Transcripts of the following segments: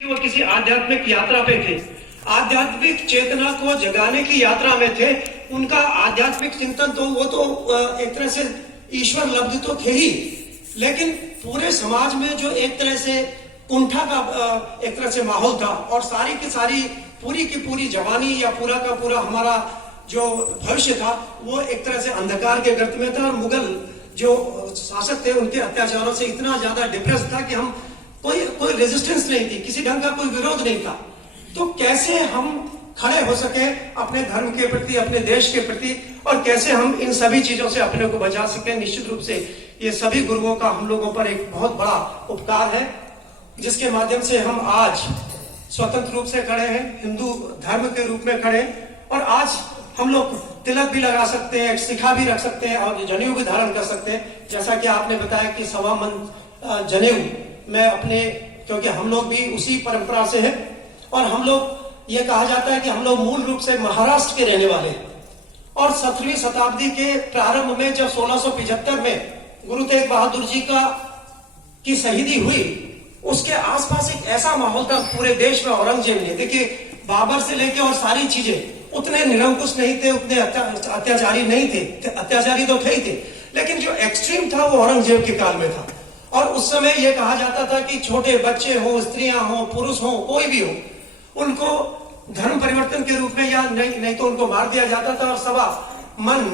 वो किसी आध्यात्मिक यात्रा पे थे, आध्यात्मिक चेतना को जगाने की यात्रा में थे। उनका आध्यात्मिक चिंतन तो वो तो एक तरह से ईश्वर लब्ध तो थे ही, लेकिन पूरे समाज में जो एक तरह से कुंठा का एक तरह से माहौल था और सारी की सारी पूरी की पूरी जवानी या पूरा का पूरा हमारा जो भविष्य था वो एक तरह से अंधकार के गर्त में था। और मुगल जो शासक थे उनके अत्याचारों से इतना ज्यादा डिप्रेस था कि हम कोई रेजिस्टेंस नहीं थी, किसी ढंग का कोई विरोध नहीं था। तो कैसे हम खड़े हो सके अपने धर्म के प्रति, अपने देश के प्रति, और कैसे हम इन सभी चीजों से अपने को बचा सके। निश्चित रूप से ये सभी गुरुओं का हम लोगों पर एक बहुत बड़ा उपकार है, जिसके माध्यम से हम आज स्वतंत्र रूप से खड़े हैं, हिंदू धर्म के रूप में खड़े हैं। और आज हम लोग तिलक भी लगा सकते हैं, शिखा भी रख सकते हैं और जनेऊ भी धारण कर सकते हैं। जैसा कि आपने बताया कि 1.25 मन जनेऊ मैं अपने, क्योंकि हम लोग भी उसी परंपरा से हैं और हम लोग ये कहा जाता है कि हम लोग मूल रूप से महाराष्ट्र के रहने वाले हैं। और 17वीं शताब्दी के प्रारंभ में जब 1675 में गुरु तेग बहादुर जी की शहीदी हुई, उसके आसपास एक ऐसा माहौल था पूरे देश में। औरंगजेब ने, देखिए, बाबर से लेके और सारी चीजें उतने निरंकुश नहीं थे, उतने अत्याचारी नहीं थे, अत्याचारी तो थे ही थे, लेकिन जो एक्सट्रीम था वो औरंगजेब के काल में था। और उस समय यह कहा जाता था कि छोटे बच्चे हो, स्त्रियां हो, पुरुष हो, कोई भी हो, उनको धर्म परिवर्तन के रूप में या नहीं तो उनको मार दिया जाता था। और 1.25 मन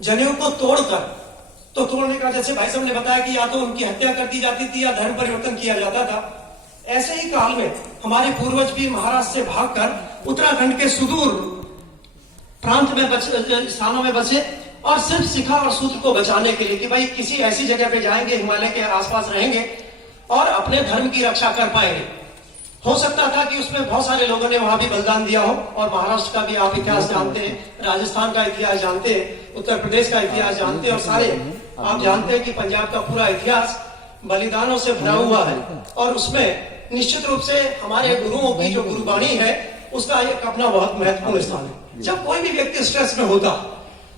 जनेऊ को तोड़ने का, जैसे भाई साहब ने बताया कि या तो उनकी हत्या कर दी जाती थी या धर्म परिवर्तन किया जाता था। ऐसे ही काल में हमारे पूर्वज भी महाराष्ट्र से भागकर उत्तराखंड के सुदूर प्रांत में स्थानों में बसे, और सिर्फ शिखा और सूत्र को बचाने के लिए कि भाई किसी ऐसी जगह पे जाएंगे, हिमालय के आसपास रहेंगे और अपने धर्म की रक्षा कर पाएंगे। हो सकता था कि उसमें बहुत सारे लोगों ने वहां भी बलिदान दिया हो, और महाराष्ट्र का भी आप इतिहास जानते हैं, राजस्थान का इतिहास जानते हैं, उत्तर प्रदेश का इतिहास जानते हैं, और सारे आप जानते हैं कि पंजाब का पूरा इतिहास बलिदानों से भरा हुआ है। और उसमें निश्चित रूप से हमारे गुरुओं की जो गुरुवाणी है उसका एक अपना बहुत महत्वपूर्ण स्थान है। जब कोई भी व्यक्ति स्ट्रेस में होता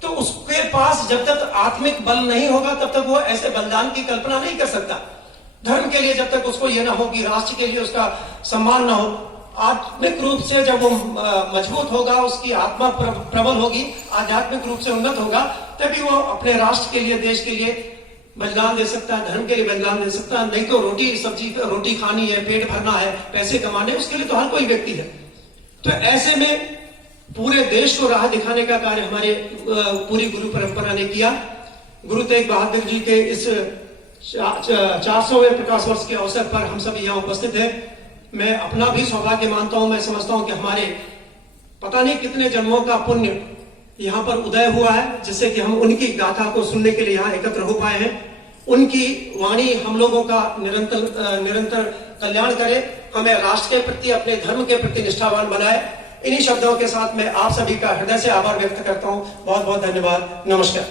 तो उसके पास जब तक आत्मिक बल नहीं होगा तब तक वो ऐसे बलिदान की कल्पना नहीं कर सकता। धर्म के लिए जब तक उसको ये ना हो कि राष्ट्र के लिए उसका सम्मान ना हो, आत्मिक रूप से जब वो मजबूत होगा, उसकी आत्मा प्रबल होगी, आध्यात्मिक रूप से उन्नत होगा, तभी वो अपने राष्ट्र के लिए, देश के लिए बलिदान दे सकता है, धर्म के लिए बलिदान दे सकता है। नहीं तो रोटी खानी है, पेट भरना है, पैसे कमाने, उसके लिए तो हर कोई व्यक्ति है। तो ऐसे में पूरे देश को राह दिखाने का कार्य हमारे पूरी गुरु परंपरा ने किया। गुरु तेग बहादुर जी के इस 400वें प्रकाश वर्ष के अवसर पर हम सभी यहाँ उपस्थित हैं। मैं अपना भी सौभाग्य मानता हूं, मैं समझता हूं कि हमारे पता नहीं कितने जन्मों का पुण्य यहाँ पर उदय हुआ है, जिससे कि हम उनकी गाथा को सुनने के लिए यहाँ एकत्र हो पाए हैं। उनकी वाणी हम लोगों का निरंतर कल्याण करे, हमें राष्ट्र के प्रति, अपने धर्म के प्रति निष्ठावान बनाए। इन्हीं शब्दों के साथ मैं आप सभी का हृदय से आभार व्यक्त करता हूँ। बहुत बहुत धन्यवाद। नमस्कार।